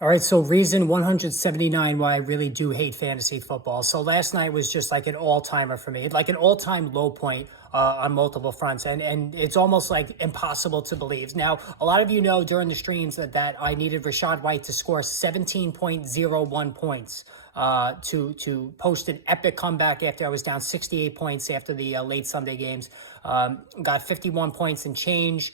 All right, so reason 179 why I really do hate fantasy football. So last night was just like an all-timer for me, like an all-time low point on multiple fronts, and it's almost like impossible to believe. Now, a lot of you know during the streams that I needed Rachaad White to score 17.01 points to post an epic comeback after I was down 68 points after the late Sunday games. Got 51 points and change.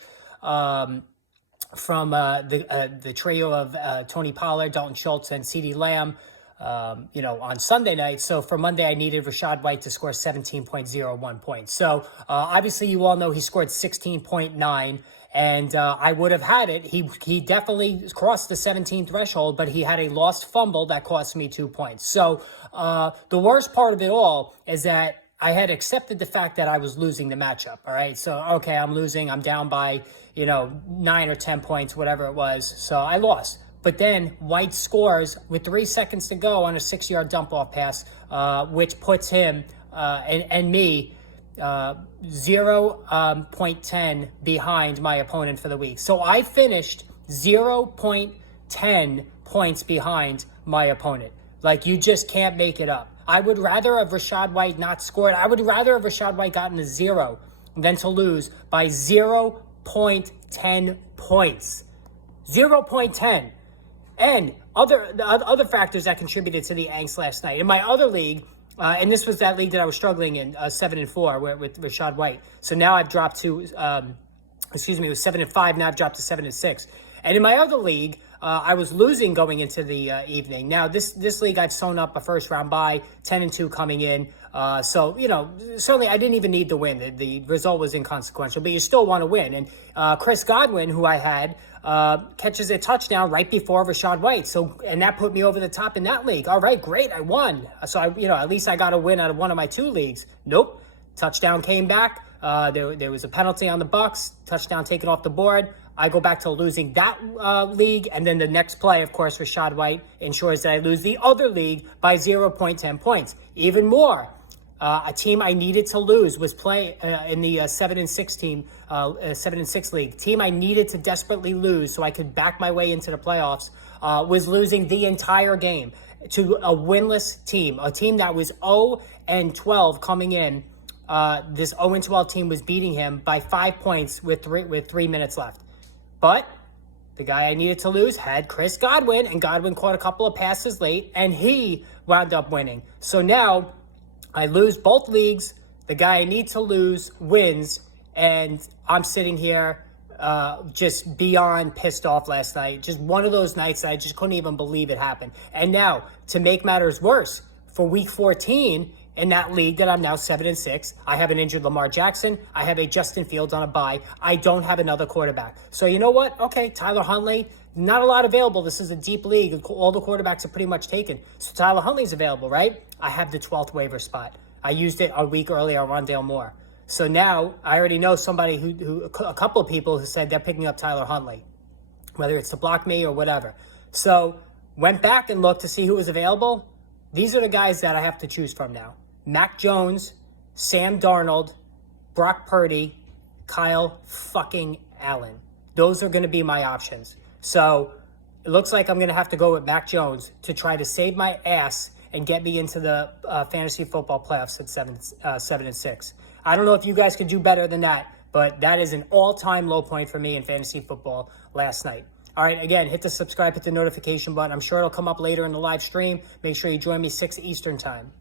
From the trio of Tony Pollard, Dalton Schultz, and CeeDee Lamb, on Sunday night. So for Monday, I needed Rachaad White to score 17.01 points. So obviously, you all know he scored 16.9, and I would have had it. He definitely crossed the 17 threshold, but he had a lost fumble that cost me 2 points. So the worst part of it all is that I had accepted the fact that I was losing the matchup. All right. So, okay, I'm losing. I'm down by, 9 or 10 points, whatever it was. So I lost. But then White scores with 3 seconds to go on a 6-yard dump off pass, which puts him and me 0.10 behind my opponent for the week. So I finished 0.10 points behind my opponent. Like, you just can't make it up. I would rather have Rachaad White not scored. I would rather have Rachaad White gotten a 0 than to lose by 0.10 points. 0.10. And other factors that contributed to the angst last night. In my other league, and this was that league that I was struggling in, 7-4 with Rachaad White. So now I've dropped to, it was 7-5. Now I've dropped to 7-6. And in my other league, I was losing going into the evening. Now, this league, I've sewn up a first-round bye, 10-2 coming in. So, certainly I didn't even need the win. The result was inconsequential, but you still want to win. And Chris Godwin, who I had, catches a touchdown right before Rachaad White. So, and that put me over the top in that league. All right, great, I won. So, at least I got a win out of one of my 2 leagues. Nope. Touchdown came back. There was a penalty on the Bucs. Touchdown taken off the board. I go back to losing that league, and then the next play, of course, Rachaad White ensures that I lose the other league by 0.10 points. Even more, a team I needed to lose was playing in the 7-6 league. Team I needed to desperately lose so I could back my way into the playoffs was losing the entire game to a winless team, a team that was 0-12 coming in. This 0-12 team was beating him by 5 points with 3 minutes left. But the guy I needed to lose had Chris Godwin, and Godwin caught a couple of passes late, and he wound up winning. So now I lose both leagues. The guy I need to lose wins, and I'm sitting here just beyond pissed off last night. Just one of those nights that I just couldn't even believe it happened. And now, to make matters worse, for week 14, in that league that I'm now 7-6, I have an injured Lamar Jackson. I have a Justin Fields on a bye. I don't have another quarterback. So you know what? Okay, Tyler Huntley, not a lot available. This is a deep league. All the quarterbacks are pretty much taken. So Tyler Huntley's available, right? I have the 12th waiver spot. I used it a week earlier on Rondale Moore. So now I already know somebody a couple of people who said they're picking up Tyler Huntley, whether it's to block me or whatever. So went back and looked to see who was available. These are the guys that I have to choose from now. Mac Jones, Sam Darnold, Brock Purdy, Kyle fucking Allen. Those are going to be my options. So it looks like I'm going to have to go with Mac Jones to try to save my ass and get me into the fantasy football playoffs at 7-6. I don't know if you guys could do better than that, but that is an all-time low point for me in fantasy football last night. All right, again, hit the subscribe, hit the notification button. I'm sure it'll come up later in the live stream. Make sure you join me 6 Eastern time.